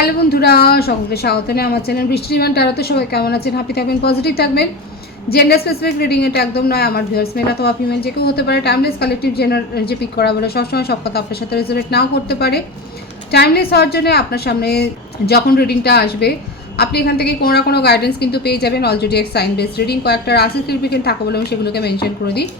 Hello বন্ধুরা, সকলকে স্বাগত জানাই আমার চ্যানেল বৃষ্টি ডিভাইন ট্যারোতে। সবাই কেমন আছেন? হ্যাপি থাকবেন, পজিটিভ থাকবেন। জেন্ডার স্পেসিফিক রিডিং এটা একদম নয়। আমার ভিউয়ার্স মেল অথবা ফিমেল যে কেউ হতে পারে। টাইমলেস কালেকটিভ জেনার যে পিক করা বলে সবসময় সব কথা আপনার সাথে রেজোনেট নাও করতে পারে। টাইমলেস হওয়ার জন্য আপনার সামনে যখন রিডিংটা আসবে আপনি এখান থেকে কোনো না কোনো গাইডেন্স কিন্তু পেয়ে যাবেন। অলরেডি এক সাইন বেস রিডিং কয়েকটা রাশি সিগনিফিকেন্ট থাকে বলে আমি সেগুলোকে মেনশন করে দিই।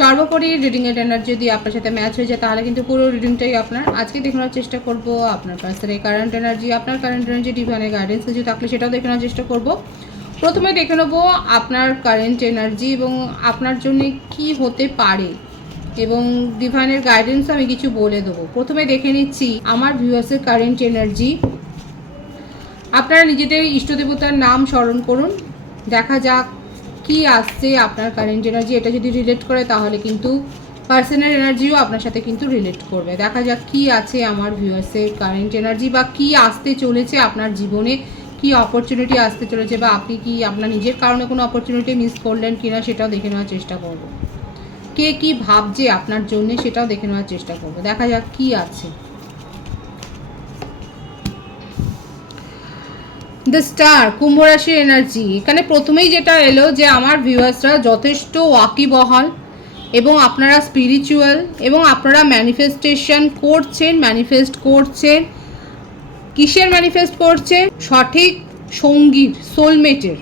সর্বোপরি রিডিংয়ের এনার্জি যদি আপনার সাথে ম্যাচ হয়ে যায় তাহলে কিন্তু পুরো রিডিংটাই আপনার। আজকে দেখানোর চেষ্টা করব আপনার পার্সনের কারেন্ট এনার্জি, আপনার কারেন্ট এনার্জি ডিভাইনের গাইডেন্স কিছু থাকলে সেটাও দেখানোর চেষ্টা করব। প্রথমে দেখে নেবো আপনার কারেন্ট এনার্জি এবং আপনার জন্য কি হতে পারে এবং ডিভাইনের গাইডেন্স আমি কিছু বলে দেবো। প্রথমে দেখে নিচ্ছি আমার ভিউয়ার্সের কারেন্ট এনার্জি। আপনারা নিজেদের ইষ্ট দেবতার নাম স্মরণ করুন, দেখা যাক কি আসছে আপনার কারেন্ট এনার্জি। এটা যদি রিলেট করে তাহলে কিন্তু পার্সোনাল এনার্জিও আপনার সাথে কিন্তু রিলেট করবে। দেখা যাক কি আছে আমার ভিউয়ার্সের কারেন্ট এনার্জি বা কি আসতে চলেছে আপনার জীবনে, কি অপরচুনিটি আসতে চলেছে বা আপনি কি আপনার নিজের কারণে কোনো অপরচুনিটি মিস করলেন কিনা সেটাও দেখে নেওয়ার চেষ্টা করব। কে কি ভাবছে আপনার জন্য সেটাও দেখে নেওয়ার চেষ্টা করব। দেখা যাক কি আছে। দ্য স্টার, কুম্ভ রাশির এনার্জি। এখানে প্রথমেই যেটা এলো যে আমার ভিউয়ার্সরা যথেষ্ট ওয়াকিবহাল এবং আপনারা স্পিরিচুয়াল এবং আপনারা ম্যানিফেস্টেশন করছেন, ম্যানিফেস্ট করছেন। কিসের ম্যানিফেস্ট করছেন? সঠিক সঙ্গীর, সোলমেটের।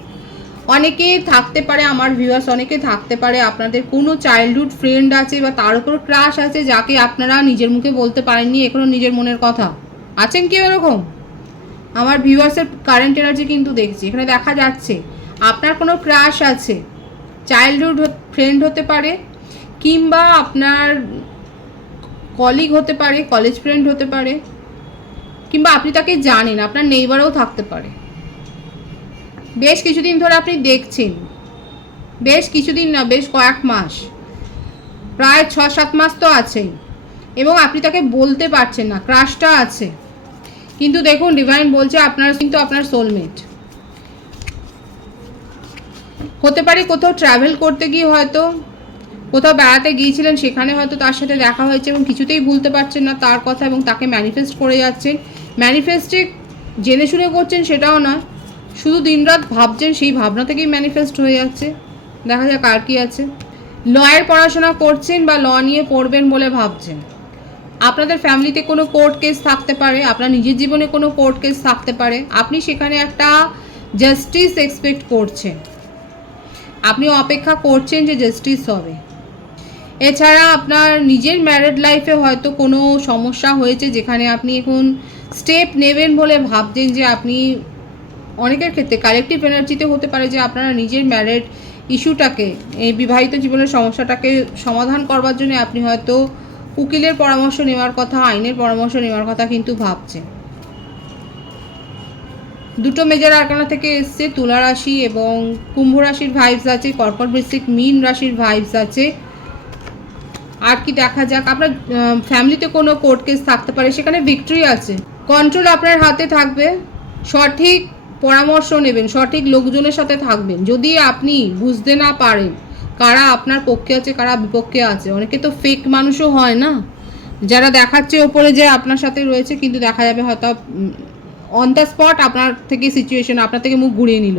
অনেকে থাকতে পারে আমার ভিউয়ার্স, অনেকে থাকতে পারে আপনাদের কোনো চাইল্ডহুড ফ্রেন্ড আছে বা তার উপর ক্রাশ আছে যাকে আপনারা নিজের মুখে বলতে পারেননি এখনও নিজের মনের কথা। আছেন কি এরকম? আমার ভিউয়ার্সের কারেন্ট এনার্জি কিন্তু দেখছি এখানে দেখা যাচ্ছে আপনার কোনো ক্রাশ আছে, চাইল্ডহুড ফ্রেন্ড হতে পারে কিংবা আপনার কলিগ হতে পারে, কলেজ ফ্রেন্ড হতে পারে কিংবা আপনি তাকে জানেন, আপনার নেইবারও থাকতে পারে। বেশ কিছুদিন ধরে আপনি দেখছেন, বেশ কিছুদিন না, বেশ কয়েক মাস, প্রায় 6-7 মাস তো আছেই এবং আপনি তাকে বলতে পারছেন না, ক্রাশটা আছে। কিন্তু দেখুন ডিভাইন বলছে আপনার কিন্তু আপনার সোলমেট হতে পারে। কোথাও ট্রাভেল করতে গিয়ে হয়তো কোথাও বেড়াতে গিয়েছিলেন, সেখানে হয়তো তার সাথে দেখা হয়েছে এবং কিছুতেই ভুলতে পারছেন না তার কথা এবং তাকে ম্যানিফেস্ট করে যাচ্ছেন। ম্যানিফেস্টে জেনে শুনে করছেন সেটাও নয়, শুধু দিনরাত ভাবছেন, সেই ভাবনা থেকেই ম্যানিফেস্ট হয়ে যাচ্ছে। দেখা যাক আর কি আছে। লয়ের পড়াশোনা করছেন বা ল নিয়ে পড়বেন বলে ভাবছেন। আপনাদের ফ্যামিলিতে কোনো কোর্ট কেস থাকতে পারে, আপনার নিজের জীবনে কোনো কোর্ট কেস থাকতে পারে, আপনি সেখানে একটা জাস্টিস এক্সপেক্ট করছেন, আপনি অপেক্ষা করছেন যে জাস্টিস হবে। এছাড়া আপনার নিজের ম্যারিড লাইফে হয়তো কোনো সমস্যা হয়েছে যেখানে আপনি এখন স্টেপ নেবেন বলে ভাবছেন যে আপনি, অনেকের ক্ষেত্রে কালেকটিভ এনার্জিতে হতে পারে যে আপনারা নিজের ম্যারিড ইস্যুটাকে, এই বিবাহিত জীবনের সমস্যাটাকে সমাধান করবার জন্য আপনি হয়তো উকিলের পরামর্শ নেওয়ার কথা, আইনের পরামর্শ নেওয়ার কথা কিন্তু ভাবছেন। দুটো মেজর আরকানা থেকে এসছে, তুলা রাশি এবং কুম্ভ রাশির ভাইবস আছে, কর্কট বৃশ্চিক মীন রাশির ভাইবস আছে। আর কি দেখা যাক, আপনার ফ্যামিলিতে কোনো কোর্ট কেস থাকতে পারে, সেখানে ভিক্টরি আছে। কন্ট্রোল আপনার হাতে থাকবে, সঠিক পরামর্শ নেবেন, সঠিক লোকজনের সাথে থাকবেন। যদি আপনি বুঝতে না পারেন কারা আপনার পক্ষে আছে কারা বিপক্ষে আছে, অনেকে তো ফেক মানুষও হয় না, যারা দেখাচ্ছে ওপরে যে আপনার সাথে রয়েছে কিন্তু দেখা যাবে হয়তো অন দ্য স্পট আপনার থেকে সিচুয়েশন, আপনার থেকে মুখ ঘুরিয়ে নিল।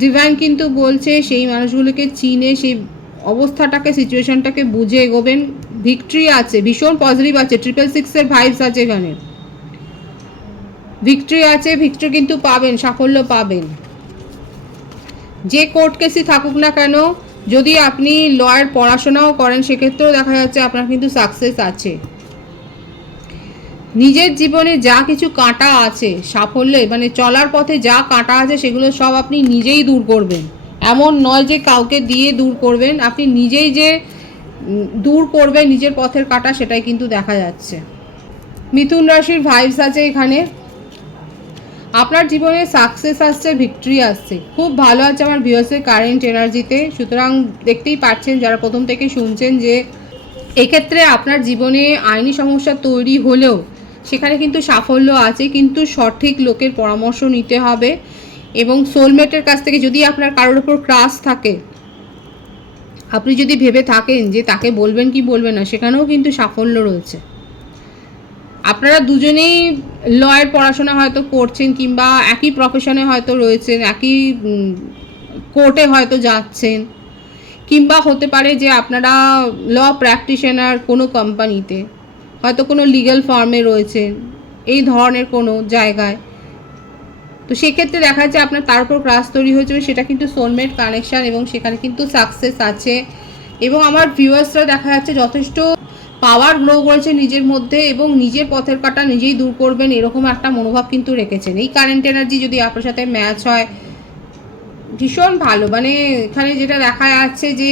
ডিভাইন কিন্তু বলছে সেই মানুষগুলোকে চিনে সেই অবস্থাটাকে, সিচুয়েশনটাকে বুঝে এগোবেন। ভিক্টরি আছে, ভীষণ পজিটিভ আছে, 666-এর ভাইবস আছে এখানে। ভিক্টরি আছে, ভিক্টরি কিন্তু পাবেন, সাফল্য পাবেন। যে কোর্ট কেসই থাকুক না কেন, যদি আপনি লয়ের পড়াশোনাও করেন সেক্ষেত্রেও দেখা যাচ্ছে আপনার কিন্তু সাকসেস আছে। নিজের জীবনে যা কিছু কাঁটা আছে সাফল্যে, মানে চলার পথে যা কাঁটা আছে সেগুলো সব আপনি নিজেই দূর করবেন। এমন নয় যে কাউকে দিয়ে দূর করবেন, আপনি নিজেই যে দূর করবেন নিজের পথের কাঁটা, সেটাই কিন্তু দেখা যাচ্ছে। মিথুন রাশির ভাইবস আছে এখানে। আপনার জীবনে সাকসেস আসছে, ভিক্টরি আসছে, খুব ভালো আছে আমার ভিউয়ার্সের কারেন্ট এনার্জিতে। সুতরাং দেখতেই পাচ্ছেন যারা প্রথম থেকে শুনছেন যে এক্ষেত্রে আপনার জীবনে আইনি সমস্যা তৈরি হলেও সেখানে কিন্তু সাফল্য আছে, কিন্তু সঠিক লোকের পরামর্শ নিতে হবে এবং সোলমেটের কাছ থেকে। যদি আপনার কারোর উপর ক্রাশ থাকে, আপনি যদি ভেবে থাকেন যে তাকে বলবেন কি বলবেন না, সেখানেও কিন্তু সাফল্য রয়েছে। আপনারা দুজনেই লয়ের পড়াশোনা হয়তো করছেন, কিংবা একই প্রফেশনে হয়তো রয়েছেন, একই কোর্টে হয়তো যাচ্ছেন, কিংবা হতে পারে যে আপনারা ল প্র্যাকটিশনার কোনো কোম্পানিতে, হয়তো কোনো লিগ্যাল ফার্মে রয়েছেন, এই ধরনের কোনো জায়গায়। তো সেক্ষেত্রে দেখা যাচ্ছে আপনার তার উপর ক্রাশ তৈরি হয়েছে, সেটা কিন্তু সোলমেট কানেকশান, এবং সেখানে কিন্তু সাকসেস আছে। এবং আমার ভিউয়ার্সরা দেখা যাচ্ছে যথেষ্ট পাওয়ার গ্রো করেছে নিজের মধ্যে, এবং নিজের পথের কাঁটা নিজেই দূর করবেন এরকম একটা মনোভাব কিন্তু রেখেছেন। এই কারেন্ট এনার্জি যদি আপনার সাথে ম্যাচ হয়, ভীষণ ভালো। মানে এখানে যেটা দেখা যাচ্ছে যে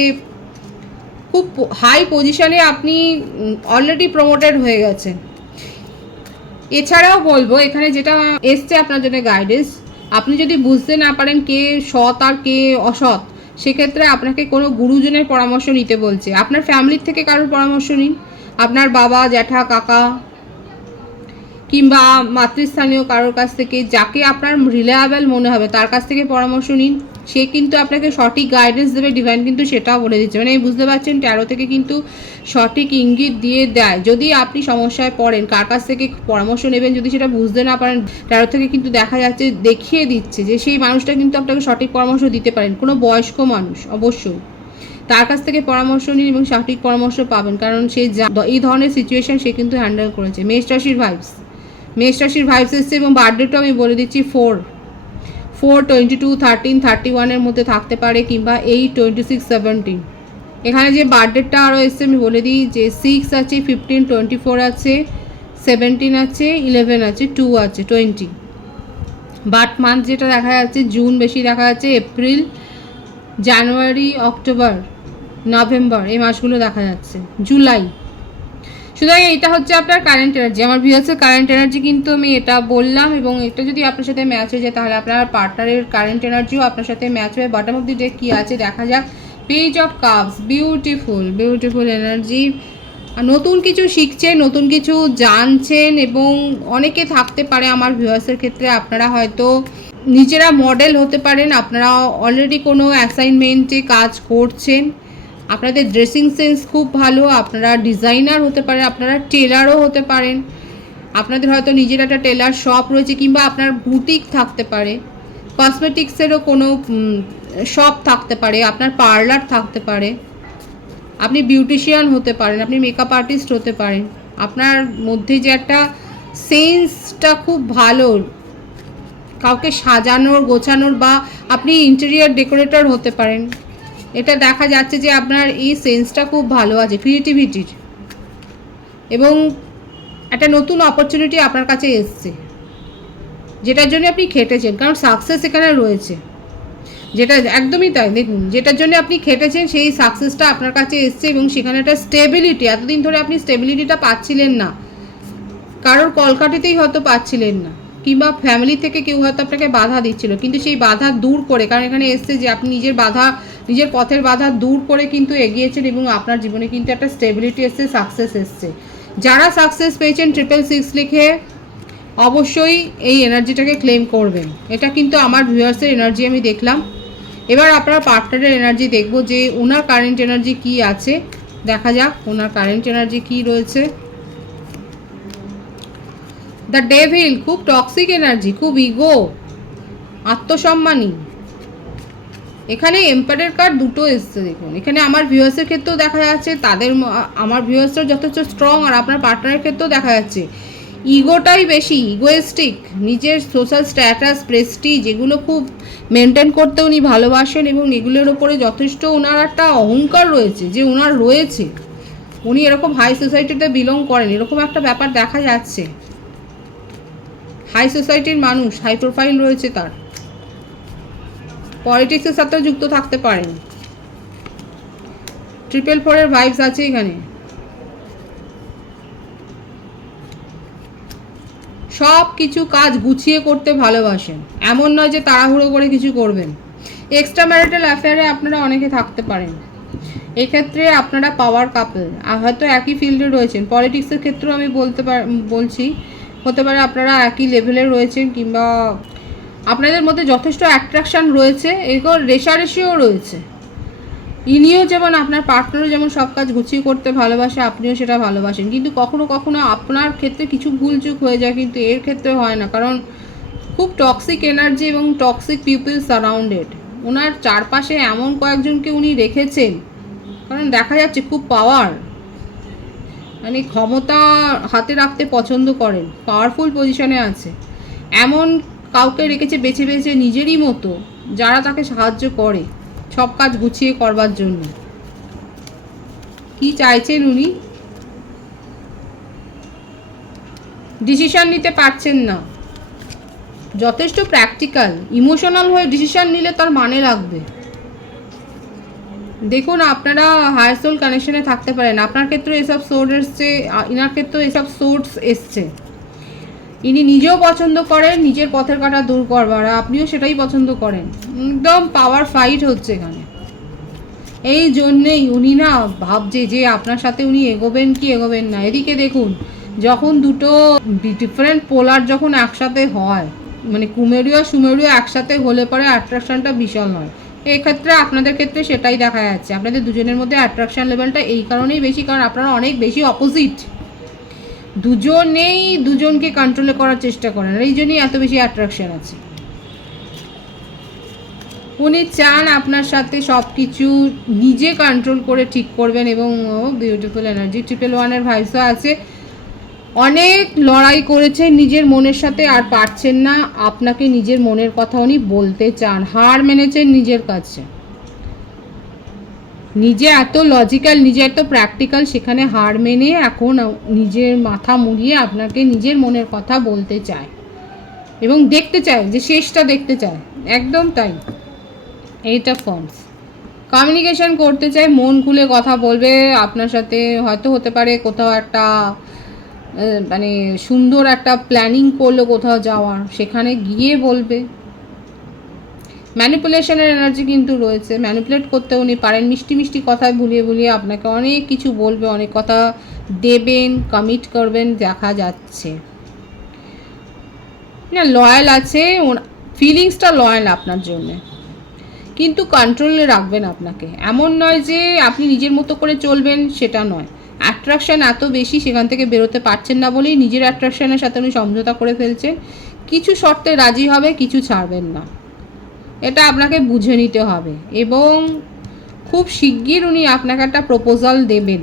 খুব হাই পজিশনে আপনি অলরেডি প্রমোটেড হয়ে গেছেন। এছাড়াও বলবো এখানে যেটা এসছে আপনার জন্য গাইডেন্স, আপনি যদি বুঝতে না পারেন কে সৎ আর কে অসৎ, সেক্ষেত্রে আপনাকে কোনো গুরুজনের পরামর্শ নিতে বলছে। আপনার ফ্যামিলির থেকে কারোর পরামর্শ নিন, আপনার বাবা, জ্যাঠা, কাকা, কিংবা মাতৃস্থানীয় কারোর কাছ থেকে, যাকে আপনার রিলায়েবল মনে হবে তার কাছ থেকে পরামর্শ নিন। সে কিন্তু আপনাকে সঠিক গাইডেন্স দেবে, ডিভাইন কিন্তু সেটাও বলে দিচ্ছে। মানে বুঝতে পারছেন, ট্যারো থেকে কিন্তু সঠিক ইঙ্গিত দিয়ে দেয়। যদি আপনি সমস্যায় পড়েন, কার কাছ থেকে পরামর্শ নেবেন যদি সেটা বুঝতে না পারেন, ট্যারো থেকে কিন্তু দেখা যাচ্ছে, দেখিয়ে দিচ্ছে যে সেই মানুষটা কিন্তু আপনাকে সঠিক পরামর্শ দিতে পারেন। কোনো বয়স্ক মানুষ অবশ্যই, তার কাছ থেকে পরামর্শ নিন এবং সঠিক পরামর্শ পাবেন, কারণ সে এই ধরনের সিচুয়েশান সে কিন্তু হ্যান্ডেল করেছে। মেষ রাশির ভাইবস এসছে, এবং বার্থডেটাও আমি বলে দিচ্ছি 4/22, 13, 31-এর মধ্যে থাকতে পারে, কিংবা 8, 26, 17। এখানে যে বার্থডেটা আরও এসছে আমি বলে দিই যে 6 আছে, 15, 24 আছে, 17 আছে, 11 আছে, 2 আছে, 20। বার্থ মান্থ যেটা দেখা যাচ্ছে জুন বেশি দেখা যাচ্ছে, এপ্রিল, জানুয়ারি, অক্টোবর, নভেম্বর, এই মাসগুলো দেখা যাচ্ছে, জুলাই। সুতরাং এটা হচ্ছে আপনার কারেন্ট এনার্জি। আমার ভিউয়ার্সের কারেন্ট এনার্জি কিন্তু আমি এটা বললাম, এবং এটা যদি আপনার সাথে ম্যাচ হয়ে যায় তাহলে আপনার পার্টনারের কারেন্ট এনার্জিও আপনার সাথে ম্যাচ হয়ে বটম অফ দি ডেক কী আছে দেখা যাক। Page of cups, beautiful energy. নতুন কিছু শিখছেন, নতুন কিছু জানছেন, এবং অনেকে থাকতে পারে আমার ভিউয়ার্সের ক্ষেত্রে আপনারা হয়তো নিজেরা মডেল হতে পারেন, আপনারা অলরেডি কোনো অ্যাসাইনমেন্টে কাজ করছেন, আপনাদের ড্রেসিং সেন্স খুব ভালো, আপনারা ডিজাইনার হতে পারেন, আপনারা টেলারও হতে পারেন, আপনাদের হয়তো নিজের একটা টেলার শপ রয়েছে, কিংবা আপনার বুটিক থাকতে পারে, কসমেটিক্সেরও কোনো শপ থাকতে পারে, আপনার পার্লার থাকতে পারে, আপনি বিউটিশিয়ান হতে পারেন, আপনি মেকআপ আর্টিস্ট হতে পারেন। আপনার মধ্যে যে একটা সেন্সটা খুব ভালো, কাউকে সাজানোর গোছানোর, বা আপনি ইন্টেরিয়ার ডেকোরেটর হতে পারেন। এটা দেখা যাচ্ছে যে আপনার এই সেন্সটা খুব ভালো আছে ক্রিয়েটিভিটির, এবং একটা নতুন অপরচুনিটি আপনার কাছে এসছে, যেটার জন্য আপনি খেটেছেন, কারণ সাকসেস এখানে রয়েছে। যেটা একদমই তাই, দেখুন যেটার জন্য আপনি খেটেছেন সেই সাকসেসটা আপনার কাছে এসছে, এবং সেখানে একটা স্টেবিলিটি, এতদিন ধরে আপনি স্টেবিলিটিটা পাচ্ছিলেন না, কারোর কলকাঠিতেই হয়তো পাচ্ছিলেন না, কিংবা ফ্যামিলি থেকে কেউ হয়তো আপনাকে বাধা দিচ্ছিল, কিন্তু সেই বাধা দূর করে, কারণ এখানে এসছে যে আপনি নিজের পথের বাধা দূর করে কিন্তু এগিয়েছেন, এবং আপনার জীবনে কিন্তু একটা স্টেবিলিটি এসছে, সাকসেস এসছে। যারা সাকসেস পেয়েছেন 666 লিখে অবশ্যই এই এনার্জিটাকে ক্লেম করবেন। এটা কিন্তু আমার ভিউয়ার্সের এনার্জি আমি দেখলাম। এবার আপনার পার্টনারের এনার্জি দেখবো যে ওনার কারেন্ট এনার্জি কি আছে, দেখা যাক ওনার কারেন্ট এনার্জি কি রয়েছে। দ্য ডেভিল, খুব টক্সিক এনার্জি, খুব ইগো, আত্মসম্মানী। এখানে এম্পায়ারের কার্ড দুটো এসছে, দেখুন এখানে আমার ভিউয়ার্সের ক্ষেত্রেও দেখা যাচ্ছে আমার ভিউয়ার্সরা যথেষ্ট স্ট্রং, আর আপনার পার্টনারের ক্ষেত্রেও দেখা যাচ্ছে ইগোটাই বেশি, ইগোয়েস্টিক, নিজের সোশ্যাল স্ট্যাটাস, প্রেস্টিজ এগুলো খুব মেনটেন করতে উনি ভালোবাসেন, এবং এগুলোর ওপরে যথেষ্ট ওনার একটা অহংকার রয়েছে যে ওনার রয়েছে, উনি এরকম হাই সোসাইটিতে বিলং করেন, এরকম একটা ব্যাপার দেখা যাচ্ছে। হাই সোসাইটির মানুষ, হাই প্রোফাইল রয়েছে তার, পলিটিক্সের সাথেও যুক্ত থাকতে পারেন। 444-এর ভাইবস আছে এখানে। সব কিছু কাজ গুছিয়ে করতে ভালোবাসেন, এমন নয় যে তাড়াহুড়ো করে কিছু করবেন। এক্সট্রা ম্যারিটাল অ্যাফেয়ারে আপনারা অনেকে থাকতে পারেন, এক্ষেত্রে আপনারা পাওয়ার কাপল, হয়তো একই ফিল্ডে রয়েছেন। পলিটিক্সের ক্ষেত্রেও আমি বলছি হতে পারে আপনারা একই লেভেলে রয়েছেন, কিংবা আপনাদের মধ্যে যথেষ্ট অ্যাট্রাকশান রয়েছে, এরকম রেশারেশিও রয়েছে। ইনিও যেমন আপনার পার্টনারও যেমন সব কাজ গুছিয়ে করতে ভালোবাসে, আপনিও সেটা ভালোবাসেন, কিন্তু কখনো কখনো আপনার ক্ষেত্রে কিছু ভুলচুক হয়ে যায়, কিন্তু এর ক্ষেত্রে হয় না, কারণ খুব টক্সিক এনার্জি এবং টক্সিক পিপল সারাউন্ডেড। ওনার চারপাশে এমন কয়েকজনকে উনি রেখেছেন, কারণ দেখা যাচ্ছে খুব পাওয়ার, মানে ক্ষমতা হাতে রাখতে পছন্দ করেন, পাওয়ারফুল পজিশনে আছে, এমন কাউকে রেখেছে বেছে বেছে নিজেরই মতো, যারা তাকে সাহায্য করে সব কাজ গুছিয়ে করবার জন্য। কি চাইছেন উনি? ডিসিশন নিতে পারছেন না, যথেষ্ট প্র্যাকটিক্যাল, ইমোশনাল হয়ে ডিসিশন নিলে তার মানে লাগবে। দেখুন, আপনারা হায়ার সোল কানেকশনে থাকতে পারেন, আপনার ক্ষেত্রে এসব সোর্স এসছে, ইনার ক্ষেত্রেও এসব সোর্স এসছে। ইনি নিজেও পছন্দ করেন নিজের পথের কাটা দূর করবার, আপনিও সেটাই পছন্দ করেন, একদম পাওয়ার ফাইট হচ্ছে এখানে। এই জন্যেই উনি না ভাবছে যে আপনার সাথে উনি এগোবেন কি এগোবেন না। এদিকে দেখুন, যখন দুটো ডিফারেন্ট পোলার যখন একসাথে হয়, মানে কুমেরীয় সুমেরীয় একসাথে হলে পরে অ্যাট্রাকশনটা বিশাল হয়। এক্ষেত্রে আপনাদের ক্ষেত্রে সেটাই দেখা যাচ্ছে, আপনাদের দুজনের মধ্যে অ্যাট্রাকশন লেভেলটা এই কারণেই বেশি, কারণ আপনারা অনেক বেশি অপোজিট, দুজনেই দুজনকে কন্ট্রোলে করার চেষ্টা করেন, এই জন্যই এত বেশি অ্যাট্রাকশন আছে। উনি চান আপনার সাথে সব কিছু নিজে কন্ট্রোল করে ঠিক করবেন, এবং বিউটিফুল এনার্জি, 111-এর ভাইসও আছে। অনেক লড়াই করেছেন নিজের মনের সাথে, আর পারছেন না, আপনাকে নিজের মনের কথা উনি বলতে চান, হার মেনেছেন নিজের কাছে। নিজে এত লজিক্যাল, নিজে এত প্র্যাকটিক্যাল, সেখানে হার মেনে এখন নিজের মাথা মুড়িয়ে আপনাকে নিজের মনের কথা বলতে চায়, এবং দেখতে চায় যে শেষটা দেখতে চায়, একদম তাই। এইটা ফর্মস কমিউনিকেশন করতে চায়, মন খুলে কথা বলবে আপনার সাথে, হয়তো হতে পারে কোথাও একটা মানে সুন্দর একটা প্ল্যানিং করলো কোথাও যাওয়ার, সেখানে গিয়ে বলবে। ম্যানিপুলেশনের এনার্জি কিন্তু রয়েছে, ম্যানিপুলেট করতে উনি পারেন, মিষ্টি মিষ্টি কথায় ভুলিয়ে ভুলিয়ে আপনাকে অনেক কিছু বলবে, অনেক কথা দেবেন, কমিট করবেন, দেখা যাচ্ছে না। লয়াল আছে, ফিলিংসটা লয়াল আপনার জন্যে, কিন্তু কন্ট্রোলে রাখবেন আপনাকে, এমন নয় যে আপনি নিজের মতো করে চলবেন, সেটা নয়। অ্যাট্রাকশান এত বেশি, সেখান থেকে বেরোতে পারছেন না বলেই নিজের অ্যাট্রাকশানের সাথে উনি সমঝোতা করে ফেলছেন, কিছু শর্তে রাজি হবে, কিছু ছাড়বেন না, এটা আপনাকে বুঝে নিতে হবে। এবং খুব শিগগির উনি আপনাকে একটা প্রপোজাল দেবেন,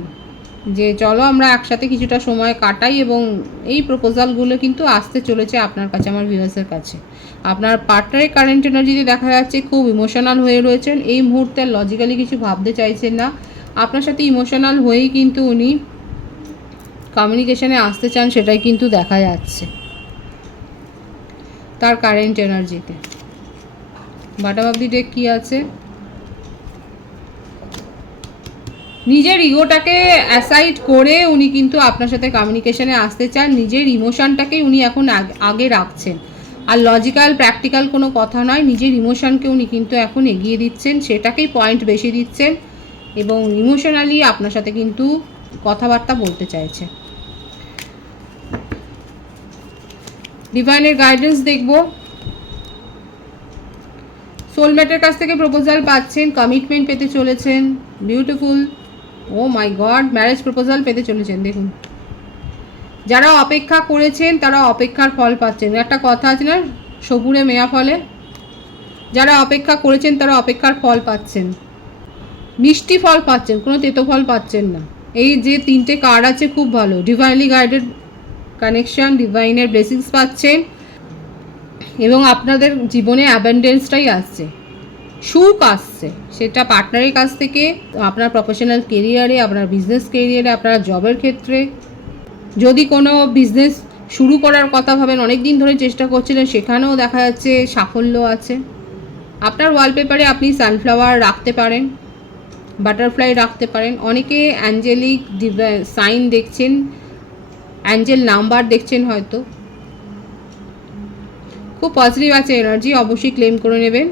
যে চলো আমরা একসাথে কিছুটা সময় কাটাই, এবং এই প্রপোজালগুলো কিন্তু আসতে চলেছে আপনার কাছে, আমার ভিউয়ার্সের কাছে। আপনার পার্টনারের কারেন্ট এনার্জিতে দেখা যাচ্ছে খুব ইমোশনাল হয়ে রয়েছেন এই মুহূর্তে, লজিক্যালি কিছু ভাবতে চাইছেন না, আপনার সাথে ইমোশনাল হয়েই কিন্তু উনি কমিউনিকেশনে আসতে চান, সেটাই কিন্তু দেখা যাচ্ছে তার কারেন্ট এনার্জিতে। বটম অফ দি ডেক কী আছে? নিজের ইগোটাকে অ্যাসাইড করে উনি কিন্তু আপনার সাথে কমিউনিকেশনে আসতে চান, নিজের ইমোশনটাকেই উনি এখন আগে রাখছেন, আর লজিক্যাল প্র্যাকটিক্যাল কোনো কথা নয়, নিজের ইমোশনকে উনি কিন্তু এখন এগিয়ে দিচ্ছেন, সেটাকেই পয়েন্ট বেশি দিচ্ছেন, এবং ইমোশনালি আপনার সাথে কিন্তু কথাবার্তা বলতে চাইছে। ডিভাইনের গাইডেন্স দেখব। সোলমেটের কাছ থেকে প্রপোজাল পাচ্ছেন, কমিটমেন্ট পেতে চলেছেন, বিউটিফুল, ও মাই গড, ম্যারেজ প্রপোজাল পেতে চলেছেন। দেখুন, যারা অপেক্ষা করেছেন তারা অপেক্ষার ফল পাচ্ছেন, একটা কথা আছে না, সবুরে মেয়া ফলে, যারা অপেক্ষা করেছেন তারা অপেক্ষার ফল পাচ্ছেন, মিষ্টি ফল পাচ্ছেন, কোনো তেতো ফল পাচ্ছেন না। এই যে তিনটে কার্ড আছে খুব ভালো, ডিভাইনলি গাইডেড কানেকশন, ডিভাইনের ব্লেসিংস পাচ্ছেন, এবং আপনাদের জীবনে অ্যাবান্ডেন্সটাই আসছে, সুখ আসছে, সেটা পার্টনারের কাছ থেকে, আপনার প্রফেশনাল কেরিয়ারে, আপনার বিজনেস কেরিয়ারে, আপনার জবের ক্ষেত্রে, যদি কোনো বিজনেস শুরু করার কথা ভাবেন, অনেক দিন ধরে চেষ্টা করছিলেন, সেখানেও দেখা যাচ্ছে সাফল্য আছে। আপনার ওয়ালপেপারে আপনি সানফ্লাওয়ার রাখতে পারেন, বাটারফ্লাই রাখতে পারেন, অনেকে অ্যাঞ্জেলিক সাইন দেখছেন, অ্যাঞ্জেল নাম্বার দেখছেন হয়তো, খুব পজিটিভ আছে এনার্জি, অবশ্যই ক্লেম করে নেবেন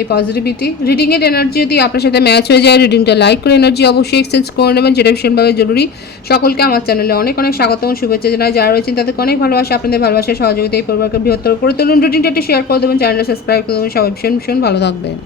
এই পজিটিভিটি। রিডিংয়ের এনার্জি যদি আপনার সাথে ম্যাচ হয়ে যায়, রিডিংটা লাইক করে এনার্জি অবশ্যই এক্সচেঞ্জ করে নেবেন, যেটা ভীষণভাবে জরুরি। সকলকে আমার চ্যানেলে অনেক অনেক স্বাগত এবং শুভেচ্ছা জানাই, যারা রয়েছেন তাদেরকে অনেক ভালোবাসা, আপনাদের ভালোবাসার সহযোগিতা এই পরিবারকে বৃহত্তর করে তুলুন। রিডিংটা একটু শেয়ার করে দেবেন, চ্যানেলটা সাবস্ক্রাইব করে দেবেন, সবাই ভীষণ ভীষণ ভালো থাকবেন।